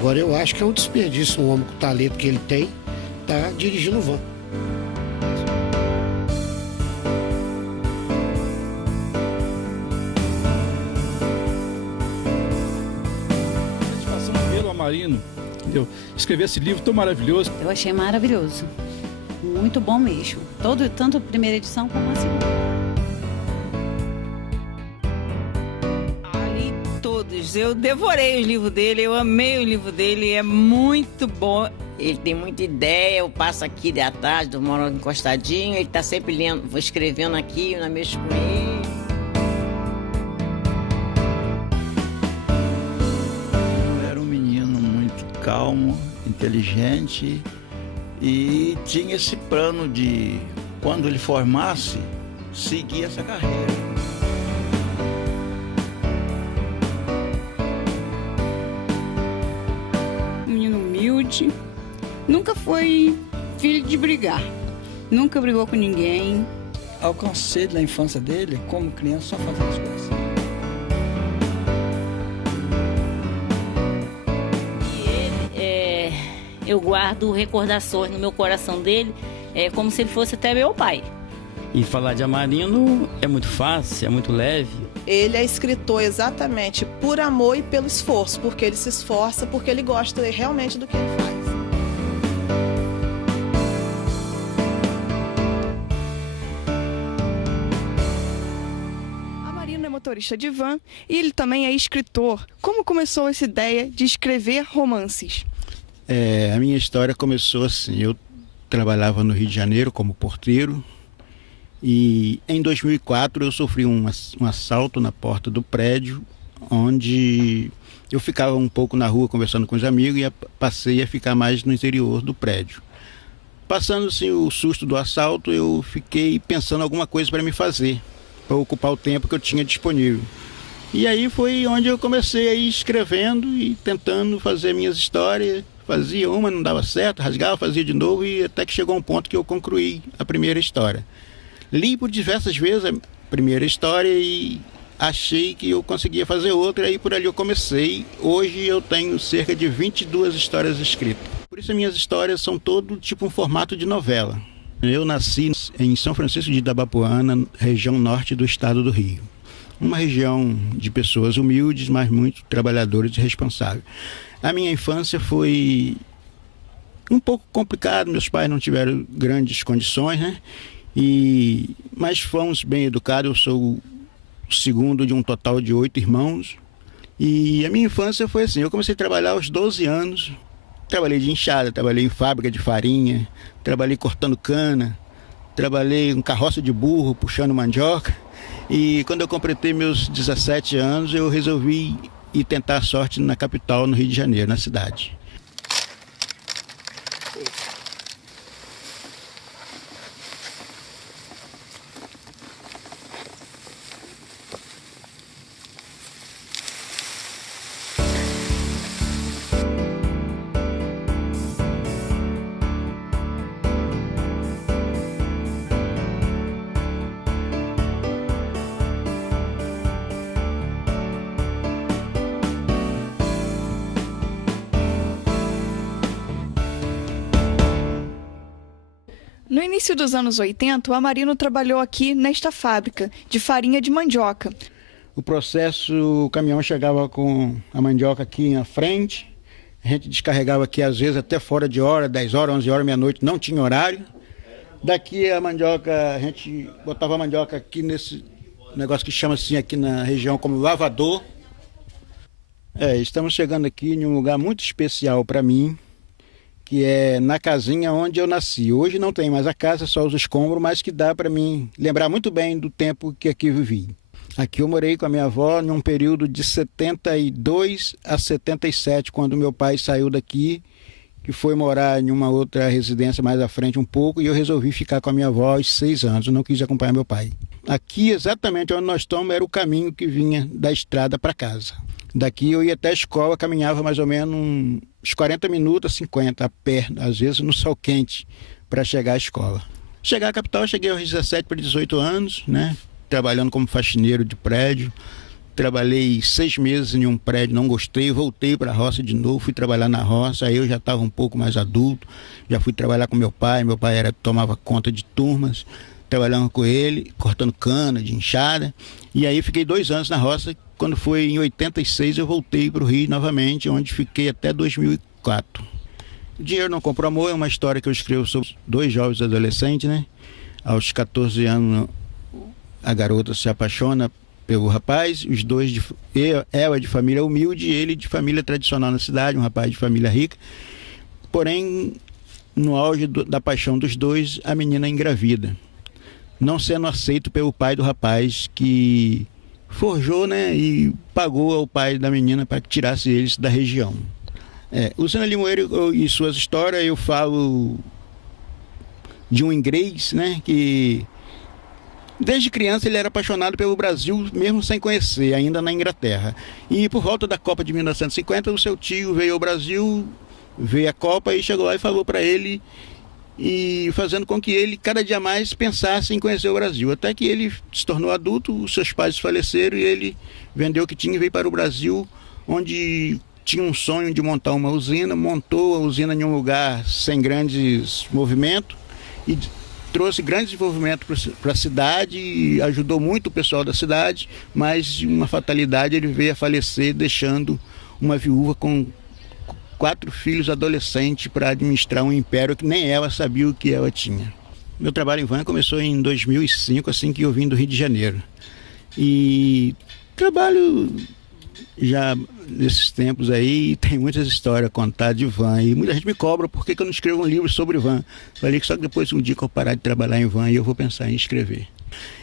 Agora eu acho que é um desperdício um homem com o talento que ele tem, tá dirigindo van. Satisfação pelo Amarino, entendeu? Escrever esse livro tão maravilhoso. Eu achei maravilhoso, muito bom mesmo. Tanto a primeira edição como a segunda. Ali todos, eu devorei os livros dele, eu amei o livro dele, é muito bom. Ele tem muita ideia, eu passo aqui de tarde, eu moro encostadinho, ele está sempre lendo, vou escrevendo aqui, eu mexo com ele. Eu era um menino muito calmo, inteligente e tinha esse plano de, quando ele formasse, seguir essa carreira. Menino humilde, nunca foi filho de brigar, nunca brigou com ninguém. Alcancei na infância dele, como criança, só fazendo as coisas. Eu guardo recordações no meu coração dele, como se ele fosse até meu pai. E falar de Amarino é muito fácil, é muito leve. Ele é escritor exatamente por amor e pelo esforço, porque ele se esforça, porque ele gosta realmente do que ele faz. Amarino é motorista de van e ele também é escritor. Como começou essa ideia de escrever romances? A minha história começou assim, eu trabalhava no Rio de Janeiro como porteiro e em 2004 eu sofri um assalto na porta do prédio, onde eu ficava um pouco na rua conversando com os amigos e passei a ficar mais no interior do prédio. Passando assim, o susto do assalto, eu fiquei pensando alguma coisa para me fazer, para ocupar o tempo que eu tinha disponível. E aí foi onde eu comecei a ir escrevendo e tentando fazer minhas histórias. Fazia uma, não dava certo, rasgava, fazia de novo e até que chegou um ponto que eu concluí a primeira história. Li por diversas vezes a primeira história e achei que eu conseguia fazer outra e por ali eu comecei. Hoje eu tenho cerca de 22 histórias escritas. Por isso minhas histórias são todo tipo um formato de novela. Eu nasci em São Francisco de Itabapoana, região norte do estado do Rio. Uma região de pessoas humildes, mas muito trabalhadoras e responsáveis. A minha infância foi um pouco complicada, meus pais não tiveram grandes condições, né? Mas fomos bem educados, eu sou o segundo de um total de 8 irmãos. E a minha infância foi assim, eu comecei a trabalhar aos 12 anos, trabalhei de enxada, trabalhei em fábrica de farinha, trabalhei cortando cana, trabalhei em carroça de burro, puxando mandioca. E quando eu completei meus 17 anos, eu resolvi ir tentar a sorte na capital, no Rio de Janeiro, na cidade. No início dos anos 80, o Amarino trabalhou aqui nesta fábrica de farinha de mandioca. O processo, o caminhão chegava com a mandioca aqui na frente, a gente descarregava aqui às vezes até fora de hora, 10 horas, 11 horas, meia-noite, não tinha horário. Daqui a mandioca, a gente botava a mandioca aqui nesse negócio que chama assim aqui na região como lavador. Estamos chegando aqui em um lugar muito especial para mim, que é na casinha onde eu nasci. Hoje não tem mais a casa, só os escombros, mas que dá para mim lembrar muito bem do tempo que aqui vivi. Aqui eu morei com a minha avó num período de 72 a 77, quando meu pai saiu daqui, que foi morar em uma outra residência mais à frente um pouco, e eu resolvi ficar com a minha avó aos 6 anos, eu não quis acompanhar meu pai. Aqui, exatamente onde nós estamos, era o caminho que vinha da estrada para casa. Daqui eu ia até a escola, caminhava mais ou menos uns 40 minutos, 50, a pé, às vezes no sol quente, para chegar à escola. Chegar à capital, eu cheguei aos 17 para 18 anos, né? Trabalhando como faxineiro de prédio, trabalhei 6 meses em um prédio, não gostei, voltei para a roça de novo, fui trabalhar na roça, aí eu já estava um pouco mais adulto, já fui trabalhar com meu pai tomava conta de turmas, trabalhando com ele, cortando cana de enxada, e aí fiquei 2 anos na roça. Quando foi em 86 eu voltei para o Rio novamente, onde fiquei até 2004. O Dinheiro Não Compra Amor é uma história que eu escrevo sobre 2 jovens adolescentes, né? Aos 14 anos a garota se apaixona pelo rapaz, os dois, ela de família humilde e ele de família tradicional na cidade, um rapaz de família rica. Porém, no auge da paixão dos dois, a menina engravida, não sendo aceito pelo pai do rapaz, que forjou, né, e pagou ao pai da menina para que tirasse eles da região. O Zé Limoeiro e suas histórias, eu falo de um inglês, né, que desde criança ele era apaixonado pelo Brasil, mesmo sem conhecer, ainda na Inglaterra. E por volta da Copa de 1950, o seu tio veio ao Brasil, veio a Copa e chegou lá e falou para ele, e fazendo com que ele cada dia mais pensasse em conhecer o Brasil. Até que ele se tornou adulto, os seus pais faleceram e ele vendeu o que tinha e veio para o Brasil, onde tinha um sonho de montar uma usina, montou a usina em um lugar sem grandes movimentos e trouxe grande desenvolvimento para a cidade e ajudou muito o pessoal da cidade, mas uma fatalidade, ele veio a falecer deixando uma viúva com 4 filhos adolescentes para administrar um império que nem ela sabia o que ela tinha. Meu trabalho em van começou em 2005, assim que eu vim do Rio de Janeiro. E trabalho já nesses tempos aí, tem muitas histórias a contar de van. E muita gente me cobra por que eu não escrevo um livro sobre van. Falei que só depois, um dia que eu parar de trabalhar em van, eu vou pensar em escrever.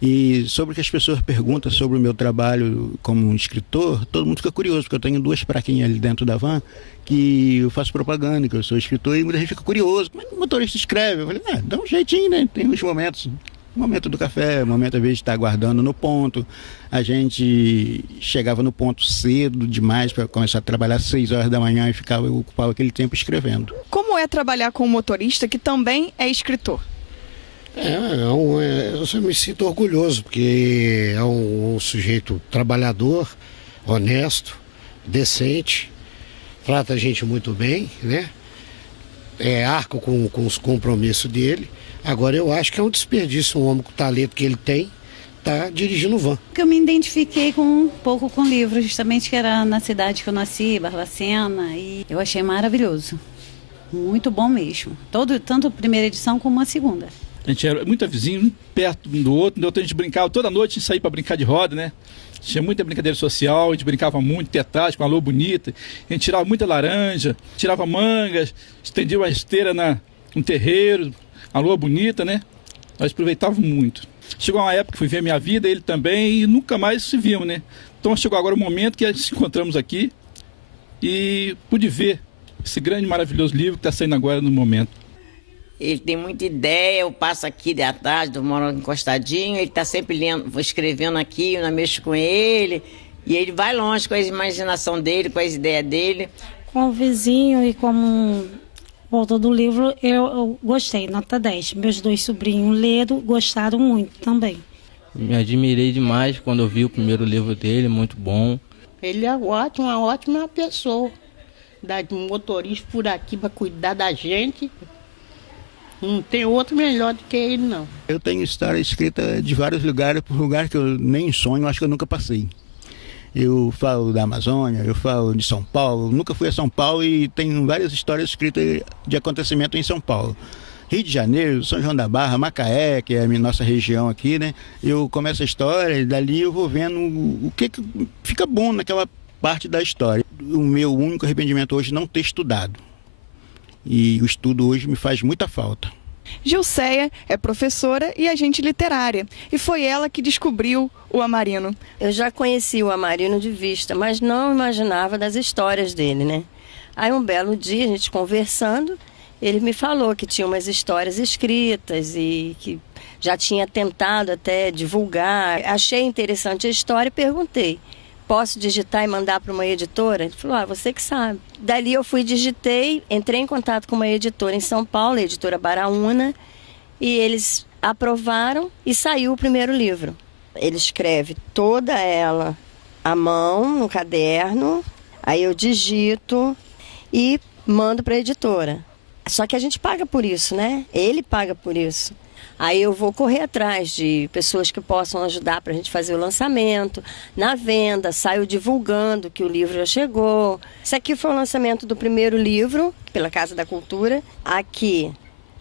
E sobre o que as pessoas perguntam sobre o meu trabalho como um escritor, todo mundo fica curioso, porque eu tenho 2 plaquinhas ali dentro da van que eu faço propaganda, que eu sou escritor, e muita gente fica curioso. Como é que o motorista escreve? Eu falei, dá um jeitinho, né? Tem uns momentos. O momento do café, o momento às vezes de estar aguardando no ponto. A gente chegava no ponto cedo demais para começar a trabalhar às 6 horas da manhã e ocupava aquele tempo escrevendo. Como é trabalhar com um motorista que também é escritor? Eu me sinto orgulhoso, porque é um sujeito trabalhador, honesto, decente, trata a gente muito bem, né? Arca com os compromissos dele. Agora, eu acho que é um desperdício um homem com o talento que ele tem tá dirigindo van. Eu me identifiquei um pouco com o livro, justamente que era na cidade que eu nasci, Barbacena, e eu achei maravilhoso. Muito bom mesmo. Tanto a primeira edição como a segunda. A gente era muito vizinho, um perto um do outro, a gente brincava toda noite, a gente saía para brincar de roda, né? Tinha muita brincadeira social, a gente brincava muito, teatral, com uma lua bonita, a gente tirava muita laranja, tirava mangas, estendia uma esteira no terreiro, a lua bonita, né? Nós aproveitávamos muito. Chegou uma época que fui ver a minha vida, ele também, e nunca mais se vimos, né? Então chegou agora o momento que nos encontramos aqui e pude ver esse grande, maravilhoso livro que está saindo agora no momento. Ele tem muita ideia, eu passo aqui de tarde, eu moro encostadinho, ele está sempre lendo, vou escrevendo aqui, eu mexo com ele, e ele vai longe com a imaginação dele, com as ideias dele. Como vizinho e como autor do livro, eu gostei, nota 10. Meus 2 sobrinhos leram, gostaram muito também. Me admirei demais quando eu vi o primeiro livro dele, muito bom. Ele é ótimo, uma ótima pessoa. Dá de motorista por aqui para cuidar da gente. Não tem outro melhor do que ele, não. Eu tenho história escrita de vários lugares, por lugar que eu nem sonho, acho que eu nunca passei. Eu falo da Amazônia, eu falo de São Paulo, nunca fui a São Paulo e tenho várias histórias escritas de acontecimento em São Paulo. Rio de Janeiro, São João da Barra, Macaé, que é a nossa região aqui, né? Eu começo a história e dali eu vou vendo o que fica bom naquela parte da história. O meu único arrependimento hoje é não ter estudado. E o estudo hoje me faz muita falta. Gilceia é professora e agente literária, e foi ela que descobriu o Amarino. Eu já conheci o Amarino de vista, mas não imaginava das histórias dele, né? Aí um belo dia, a gente conversando, ele me falou que tinha umas histórias escritas e que já tinha tentado até divulgar. Achei interessante a história e perguntei: posso digitar e mandar para uma editora? Ele falou, você que sabe. Dali eu digitei, entrei em contato com uma editora em São Paulo, a editora Baraúna, e eles aprovaram e saiu o primeiro livro. Ele escreve toda ela à mão, no caderno, aí eu digito e mando para a editora. Só que a gente paga por isso, né? Ele paga por isso. Aí eu vou correr atrás de pessoas que possam ajudar para a gente fazer o lançamento. Na venda, saio divulgando que o livro já chegou. Esse aqui foi o lançamento do primeiro livro, pela Casa da Cultura. Aqui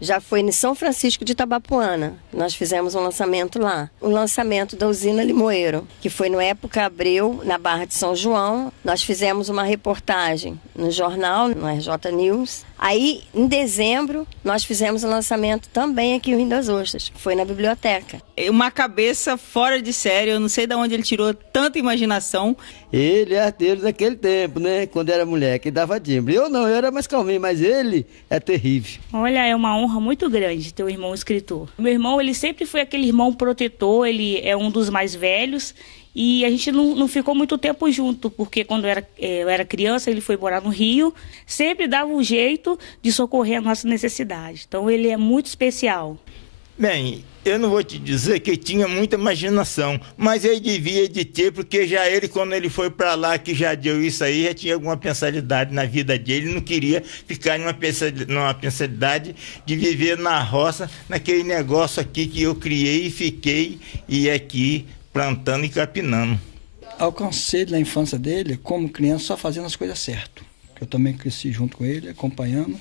já foi em São Francisco de Itabapoana. Nós fizemos um lançamento lá. O lançamento da usina Limoeiro, que foi no Época Abreu, na Barra de São João. Nós fizemos uma reportagem no jornal, no RJ News. Aí, em dezembro, nós fizemos o lançamento também aqui no Rio das Ostras. Foi na biblioteca. Uma cabeça fora de série, eu não sei de onde ele tirou tanta imaginação. Ele é arteiro daquele tempo, né? Quando era moleque, dava timbre. Eu não, eu era mais calminho, mas ele é terrível. Olha, é uma honra muito grande ter um irmão escritor. Meu irmão, ele sempre foi aquele irmão protetor, ele é um dos mais velhos. E a gente não ficou muito tempo junto, porque quando eu era criança, ele foi morar no Rio, sempre dava um jeito de socorrer a nossa necessidade. Então, ele é muito especial. Bem, eu não vou te dizer que ele tinha muita imaginação, mas ele devia de ter, porque já ele, quando ele foi para lá, que já deu isso aí, já tinha alguma pensalidade na vida dele, ele não queria ficar numa pensalidade de viver na roça, naquele negócio aqui que eu criei e fiquei, e aqui plantando e capinando. Alcancei na infância dele, como criança, só fazendo as coisas certas. Eu também cresci junto com ele, acompanhando,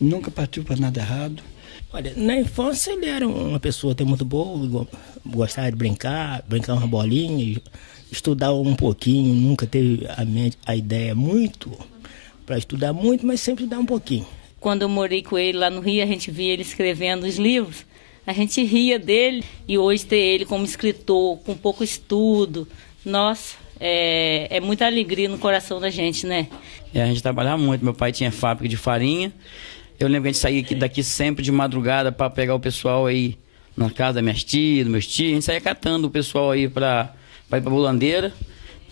nunca partiu para nada errado. Olha, na infância ele era uma pessoa até muito boa, gostava de brincar uma bolinha, estudar um pouquinho, nunca teve a ideia muito para estudar muito, mas sempre estudar um pouquinho. Quando eu morei com ele lá no Rio, a gente via ele escrevendo os livros. A gente ria dele e hoje ter ele como escritor, com pouco estudo, nossa, é muita alegria no coração da gente, né? A gente trabalhava muito, meu pai tinha fábrica de farinha, eu lembro que a gente saía daqui sempre de madrugada para pegar o pessoal aí na casa das minhas tias, dos meus tios, a gente saía catando o pessoal aí para ir para Bulandeira,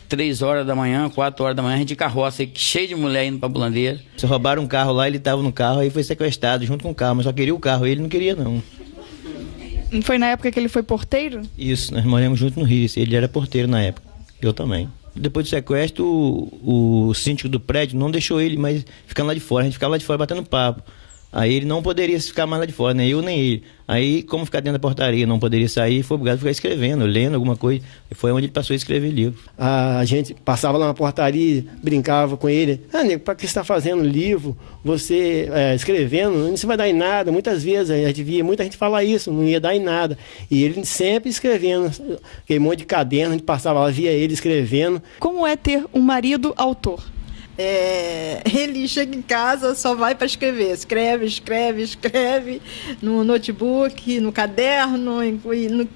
3 horas da manhã, 4 horas da manhã, a gente de carroça aí, cheio de mulher indo para Bulandeira. Se roubaram um carro lá, ele estava no carro, aí foi sequestrado junto com o carro, mas só queria o carro, ele não queria não. Foi na época que ele foi porteiro? Isso, nós moramos juntos no Rio. Ele era porteiro na época, eu também. Depois do sequestro, o síndico do prédio não deixou ele mais ficando lá de fora. A gente ficava lá de fora batendo papo. Aí ele não poderia ficar mais lá de fora, nem eu nem ele. Aí, como ficar dentro da portaria, não poderia sair, foi obrigado a ficar escrevendo, lendo alguma coisa. E foi onde ele passou a escrever livro. A gente passava lá na portaria, brincava com ele. Nego, para que você está fazendo livro? Você escrevendo, não vai dar em nada. Muitas vezes a gente via muita gente falar isso, não ia dar em nada. E ele sempre escrevendo, aquele monte de caderno, a gente passava lá, via ele escrevendo. Como é ter um marido autor? Ele chega em casa, só vai para escrever. Escreve no notebook, no caderno, em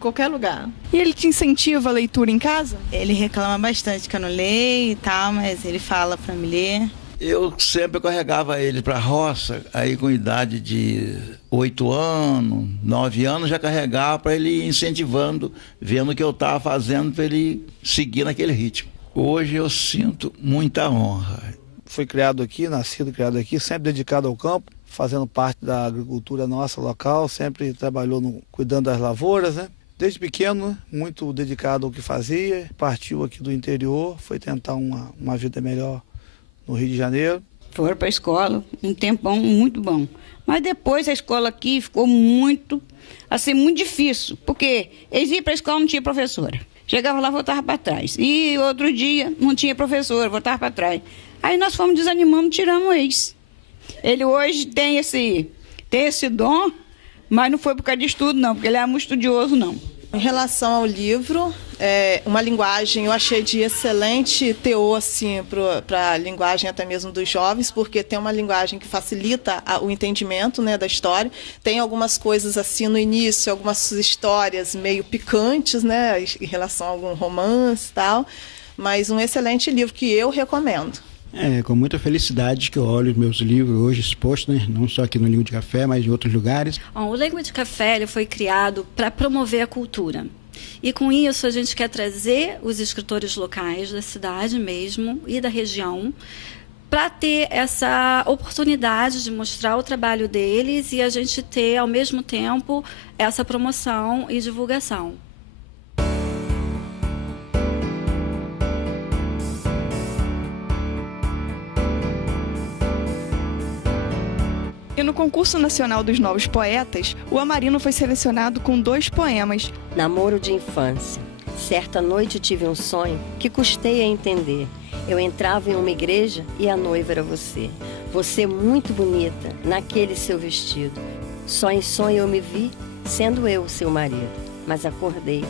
qualquer lugar. E ele te incentiva a leitura em casa? Ele reclama bastante que eu não leio e tal, mas ele fala para me ler. Eu sempre carregava ele para a roça, aí com idade de 8 anos, 9 anos, já carregava para ele ir incentivando, vendo o que eu estava fazendo para ele seguir naquele ritmo. Hoje eu sinto muita honra. Fui criado aqui, nascido, criado aqui, sempre dedicado ao campo, fazendo parte da agricultura nossa local, sempre trabalhou cuidando das lavouras, né? Desde pequeno, muito dedicado ao que fazia, partiu aqui do interior, foi tentar uma vida melhor no Rio de Janeiro. Foram para a escola, um tempão muito bom. Mas depois a escola aqui ficou muito difícil, porque eles iam para a escola e não tinha professora. Chegava lá, voltava para trás. E outro dia, não tinha professor, voltava para trás. Aí nós fomos desanimando, tiramos eles. Ele hoje tem esse dom, mas não foi por causa de estudo, não, porque ele é muito estudioso, não. Em relação ao livro, uma linguagem eu achei de excelente teor assim, para a linguagem até mesmo dos jovens, porque tem uma linguagem que facilita o entendimento, né, da história. Tem algumas coisas assim no início, algumas histórias meio picantes, né, em relação a algum romance e tal, mas um excelente livro que eu recomendo. Com muita felicidade que eu olho os meus livros hoje expostos, né? Não só aqui no Língua de Café, mas em outros lugares. O Língua de Café ele foi criado para promover a cultura. E com isso a gente quer trazer os escritores locais da cidade mesmo e da região para ter essa oportunidade de mostrar o trabalho deles e a gente ter, ao mesmo tempo, essa promoção e divulgação. E no concurso nacional dos novos poetas, o Amarino foi selecionado com 2 poemas. Namoro de infância. Certa noite tive um sonho que custei a entender. Eu entrava em uma igreja e a noiva era você. Você muito bonita, naquele seu vestido. Só em sonho eu me vi, sendo eu o seu marido. Mas acordei,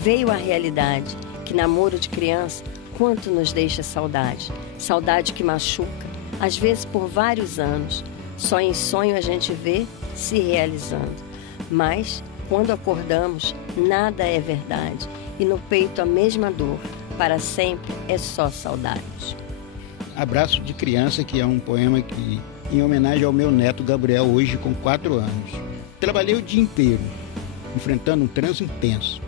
veio a realidade, que namoro de criança, quanto nos deixa saudade. Saudade que machuca, às vezes por vários anos. Só em sonho a gente vê se realizando. Mas, quando acordamos, nada é verdade. E no peito a mesma dor, para sempre é só saudade. Abraço de Criança, que é um poema que, em homenagem ao meu neto Gabriel, hoje com 4 anos. Trabalhei o dia inteiro, enfrentando um trânsito intenso,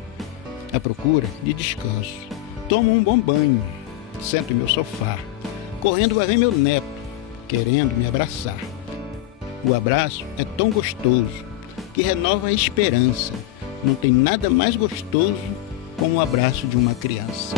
à procura de descanso. Tomo um bom banho, sento em meu sofá, correndo vai ver meu neto, querendo me abraçar. O abraço é tão gostoso, que renova a esperança. Não tem nada mais gostoso como o abraço de uma criança.